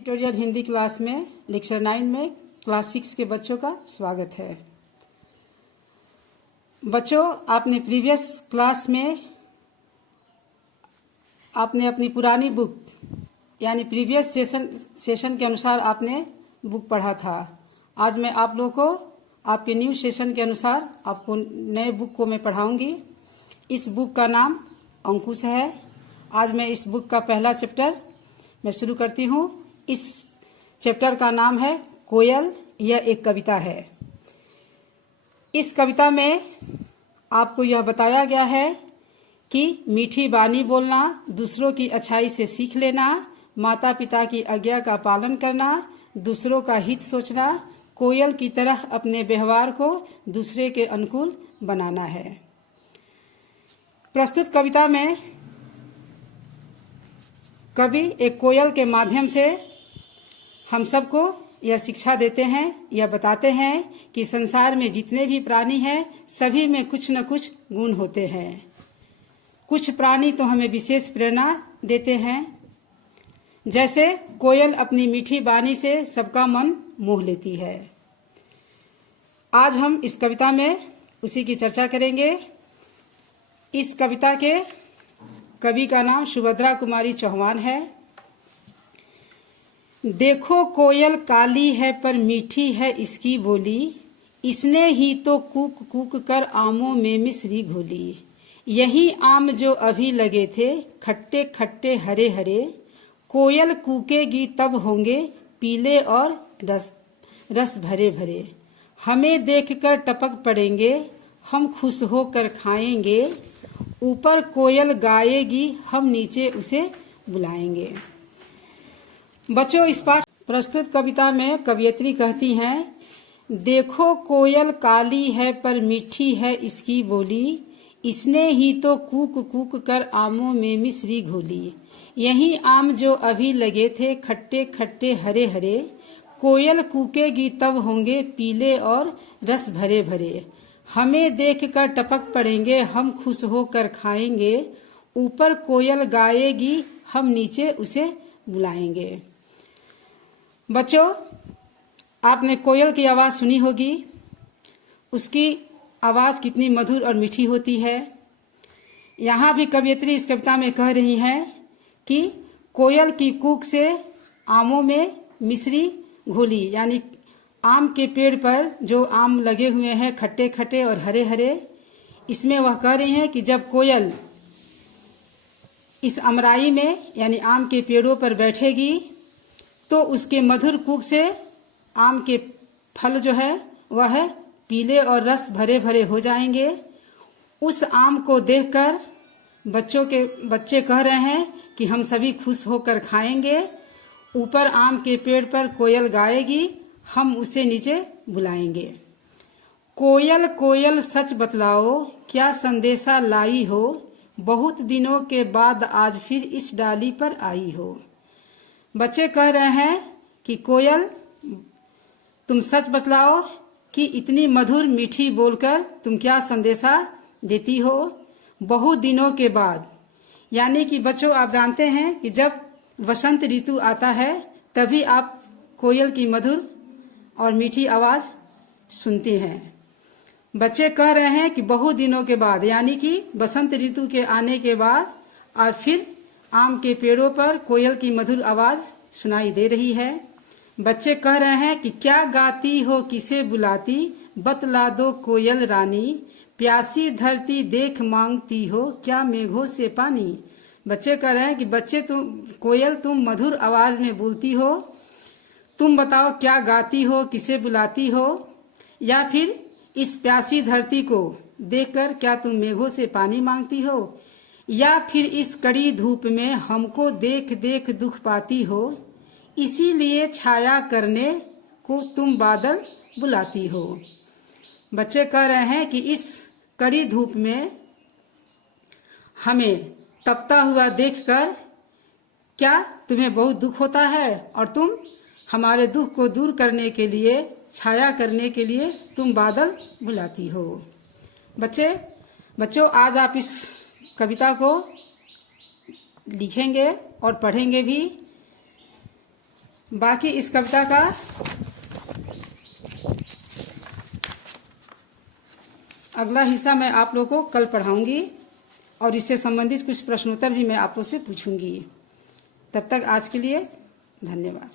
Tutorial Hindi class में lecture 9 में class 6 के बच्चों का स्वागत है। बच्चों, आपने प्रीवियस क्लास में आपने अपनी पुरानी बुक यानी प्रीवियस सेशन के अनुसार आपने बुक पढ़ा था। आज मैं आप लोगों को आपके न्यू सेशन के अनुसार आपको नए बुक को मैं पढ़ाऊंगी। इस बुक का नाम अंकुश है। आज मैं इस बुक का पहला चैप्टर मैं शुरू करती हूँ। इस चैप्टर का नाम है कोयल। यह एक कविता है। इस कविता में आपको यह बताया गया है कि मीठी बानी बोलना, दूसरों की अच्छाई से सीख लेना, माता पिता की आज्ञा का पालन करना, दूसरों का हित सोचना, कोयल की तरह अपने व्यवहार को दूसरे के अनुकूल बनाना है। प्रस्तुत कविता में कवि एक कोयल के माध्यम से हम सबको यह शिक्षा देते हैं, यह बताते हैं कि संसार में जितने भी प्राणी हैं सभी में कुछ न कुछ गुण होते हैं। कुछ प्राणी तो हमें विशेष प्रेरणा देते हैं, जैसे कोयल अपनी मीठी वाणी से सबका मन मोह लेती है। आज हम इस कविता में उसी की चर्चा करेंगे। इस कविता के कवि का नाम सुभद्रा कुमारी चौहान है। देखो कोयल काली है पर मीठी है इसकी बोली, इसने ही तो कूक कूक कर आमों में मिश्री घोली। यही आम जो अभी लगे थे खट्टे खट्टे हरे हरे, कोयल कूकेगी तब होंगे पीले और रस भरे भरे। हमें देखकर टपक पड़ेंगे हम खुश होकर खाएंगे, ऊपर कोयल गाएगी हम नीचे उसे बुलाएंगे। बच्चों, इस पाठ प्रस्तुत कविता में कवयित्री कहती हैं, देखो कोयल काली है पर मीठी है इसकी बोली, इसने ही तो कूक कूक कर आमों में मिश्री घोली। यही आम जो अभी लगे थे खट्टे खट्टे हरे हरे, कोयल कूकेगी तब होंगे पीले और रस भरे भरे। हमें देखकर टपक पड़ेंगे हम खुश होकर खाएंगे, ऊपर कोयल गाएगी हम नीचे उसे बुलाएंगे। बच्चों, आपने कोयल की आवाज़ सुनी होगी। उसकी आवाज़ कितनी मधुर और मीठी होती है। यहाँ भी कवयित्री इस कविता में कह रही हैं कि कोयल की कूक से आमों में मिश्री घोली, यानी आम के पेड़ पर जो आम लगे हुए हैं खट्टे खट्टे और हरे हरे, इसमें वह कह रही हैं कि जब कोयल इस अमराई में यानी आम के पेड़ों पर बैठेगी तो उसके मधुर कूक से आम के फल जो है वह पीले और रस भरे भरे हो जाएंगे। उस आम को देखकर बच्चे कह रहे हैं कि हम सभी खुश होकर खाएंगे, ऊपर आम के पेड़ पर कोयल गाएगी हम उसे नीचे बुलाएंगे। कोयल कोयल सच बतलाओ क्या संदेशा लाई हो, बहुत दिनों के बाद आज फिर इस डाली पर आई हो। बच्चे कह रहे हैं कि कोयल तुम सच बतलाओ कि इतनी मधुर मीठी बोलकर तुम क्या संदेशा देती हो बहुत दिनों के बाद। यानी कि बच्चों, आप जानते हैं कि जब वसंत ऋतु आता है तभी आप कोयल की मधुर और मीठी आवाज़ सुनते हैं। बच्चे कह रहे हैं कि बहुत दिनों के बाद, यानी कि बसंत ऋतु के आने के बाद आज फिर आम के पेड़ों पर कोयल की मधुर आवाज़ सुनाई दे रही है। बच्चे कह रहे हैं कि क्या गाती हो किसे बुलाती, बतला दो कोयल रानी, प्यासी धरती देख मांगती हो क्या मेघों से पानी। बच्चे कह रहे हैं कि कोयल तुम मधुर आवाज़ में बोलती हो, तुम बताओ क्या गाती हो किसे बुलाती हो, या फिर इस प्यासी धरती को देखकर क्या तुम मेघों से पानी मांगती हो, या फिर इस कड़ी धूप में हमको देख देख दुख पाती हो, इसीलिए छाया करने को तुम बादल बुलाती हो। बच्चे कह रहे हैं कि इस कड़ी धूप में हमें तपता हुआ देखकर क्या तुम्हें बहुत दुख होता है और तुम हमारे दुख को दूर करने के लिए, छाया करने के लिए तुम बादल बुलाती हो। बच्चों, आज आप इस कविता को लिखेंगे और पढ़ेंगे भी। बाकी इस कविता का अगला हिस्सा मैं आप लोगों को कल पढ़ाऊंगी और इससे संबंधित कुछ प्रश्नोत्तर भी मैं आप लोग से पूछूंगी। तब तक आज के लिए धन्यवाद।